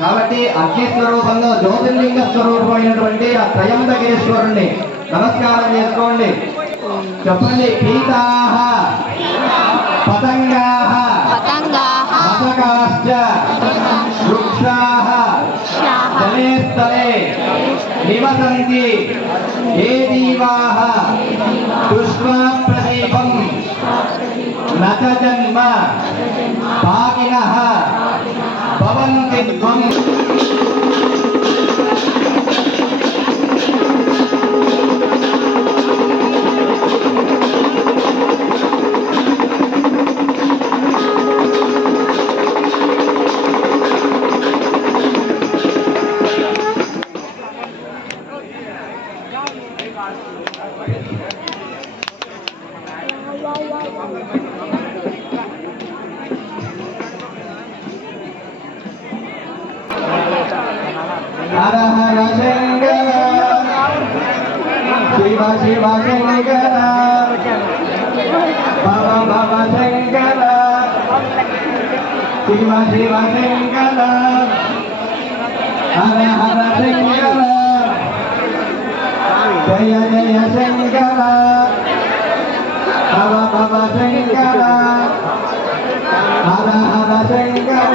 కాబట్టి అగ్ని స్వరూపంలో జ్యోతిర్లింగ స్వరూపమైనటువంటి ఆ త్రయంబకేశ్వరుణ్ణి నమస్కారం చేసుకోండి. చెప్పండి పీతాహ పతంగాహ పతంగాః వృక్షాః శాః జలే స్థలే నివసంతి ఏ దీవాః नतजन्म भागिनः भवन्ति त्वम् శివ శివ శంకర హర హర శంకర జయ జయ శంకర భవ భవ శంకర హర హర శంకర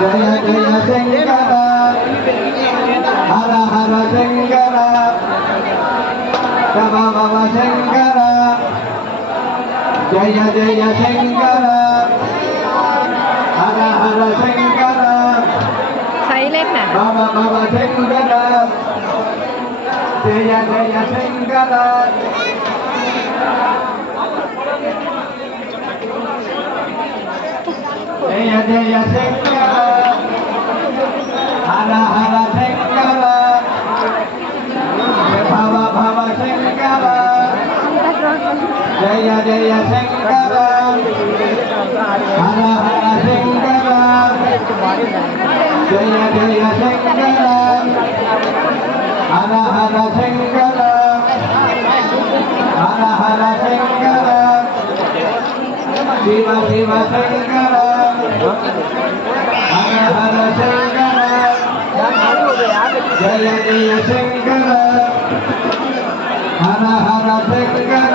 జయ జయ శంకర హర హర శంకర శవ భవ శంకర జయ జయ శంకర హర హర శంకర సైలెంట్ భవ భవ శంకర జయ జయ శంకర జయ జయ శంకర హర హర శంకర భవ భవ శంకర జయ జయ శంకర హర హర శంకర జయ జయ శంకర హర హర శంకర హర హర శంకర శివ శివ శంకర హర హర శంకర జయ జయ శంకర హర హర శంకర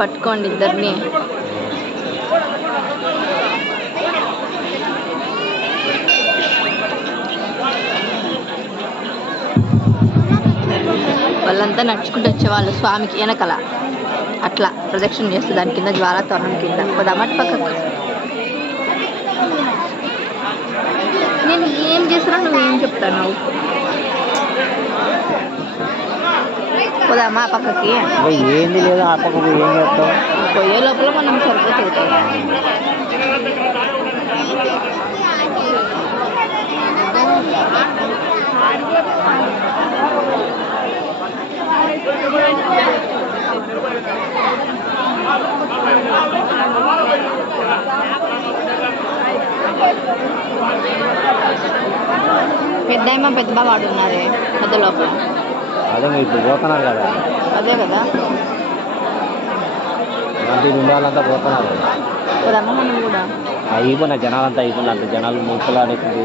పట్టుకోండి ఇద్దరిని. వాళ్ళంతా నడుచుకుంటూ వచ్చేవాళ్ళు స్వామికి వెనకల. అట్లా ప్రదక్షిణ చేస్తే దాని కింద జ్వాల తోరణం కింద. కొదమటి పక్కకు? నేను ఏం చేసినా ఏం చెప్తాను. పోదామా పక్కకి? ఏంది లేదా ఆ పక్కకు ఏం చేస్తావు? పోయే లోపల మనం తిరుగుతాం. పెద్దాయమ్మ పెద్ద బాబు ఆడున్నారే మధ్య లోపల. అదే ఇప్పుడు పోతున్నారు కదా. అదే కదా. అంటే నిండాలంతా పోతున్నారు కూడా? అయిపోయినా జనాలంతా అయిపోయినట్టు జనాలు మూతలు అనేసింది